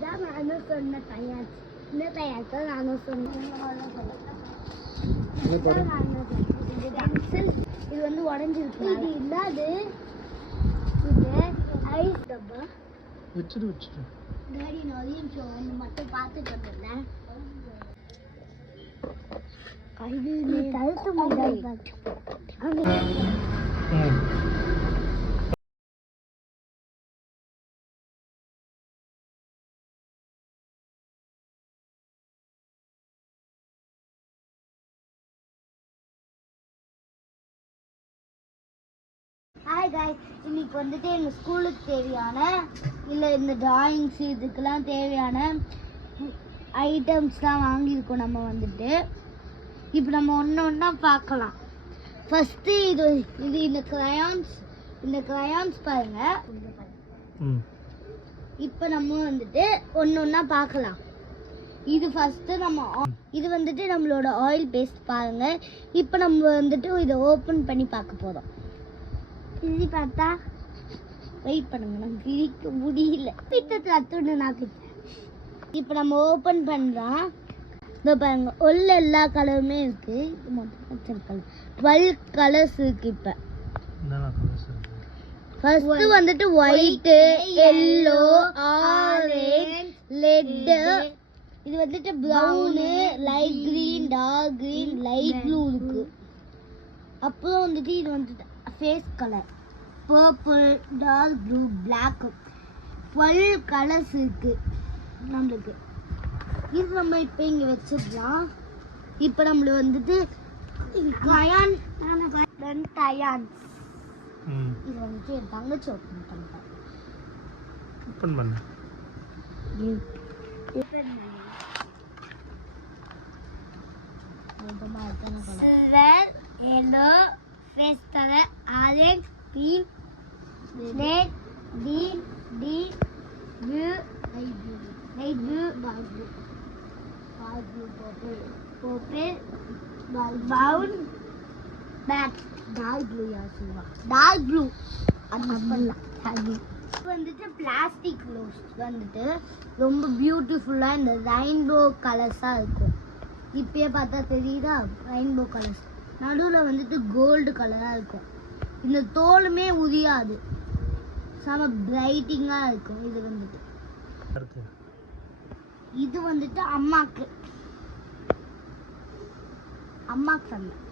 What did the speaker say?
இதுதான் நானும் சொன்ன தயார். இந்த தயார் தான் நானும் சொன்னேன். இது வந்து உடஞ்சிருக்கு. இது இல்லாது இது ஐஸ் டப்பா வச்சுட்டு டாடி நோதியும் ஒன்று மட்டும் பார்த்துட்டு வந்துடுறேன். இது தழுத்து முடியாது. ஹாய் காய்ஸ், இன்னைக்கு வந்துட்டு எங்கள் ஸ்கூலுக்கு தேவையான இல்லை இந்த டிராயிங்ஸு இதுக்கெல்லாம் தேவையான ஐட்டம்ஸ்லாம் வாங்கியிருக்கோம். நம்ம வந்துட்டு இப்போ நம்ம ஒன்று ஒன்றா பார்க்கலாம். ஃபஸ்ட்டு இது இந்த க்ரையான்ஸ் பாருங்கள். இப்போ நம்ம வந்துட்டு ஒன்று ஒன்றா பார்க்கலாம். இது ஃபஸ்ட்டு இது வந்துட்டு நம்மளோட ஆயில் பேஸ்ட் பாருங்கள். இப்போ நம்ம வந்துட்டு இதை ஓப்பன் பண்ணி பார்க்க போகிறோம். இது பார்த்தா வெயிட் பண்ணுங்க, நம்ம பிரிக்க முடியல. பித்தத்துல நான் பித்தேன். இப்போ நம்ம ஓப்பன் பண்ணுறோம். இதோ பாருங்க, உள்ள எல்லா கலருமே இருக்கு. இது மொத்தம் கலர் 12 கலர்ஸ் இருக்கு. இப்போ ஃபர்ஸ்ட் வந்துட்டு ஒயிட்டு, எல்லோ, ஆரஞ்ச், ரெட், இது வந்துட்டு brown, light green, dark green, light blue இருக்கு. அப்புறம் வந்துட்டு இது வந்துட்டு face colour purple, dark blue, black, 12 colours இருக்கு நம்மளுக்கு. இது நம்ம இப்போ இங்கே வச்சிடலாம். இப்போ நம்மளுக்கு வந்துட்டு டயான்ஸ் இது வந்துட்டு என் தங்கச்சி ஓப்பன் பண்ணுறேன். ஓப்பன் பண்ணு. Silver, yellow, face color, orange, pink, red, green, blue, light blue, dark blue, purple, brown, black, dark blue. dark blue வந்துட்டு பிளாஸ்டிக் ரோஸ் வந்துட்டு ரொம்ப பியூட்டிஃபுல்லாக இந்த ரெயின்போ கலர்ஸாக இருக்கும். இப்பயே பார்த்தா தெரியுதா ரெயின்போ கலர்ஸ். நடுவில் வந்துட்டு கோல்டு கலராக இருக்கும். இந்த தோலுமே உரியாது, செம பிரைட்டிங்காக இருக்கும். இது வந்துட்டு அம்மாக்கு தந்தேன்.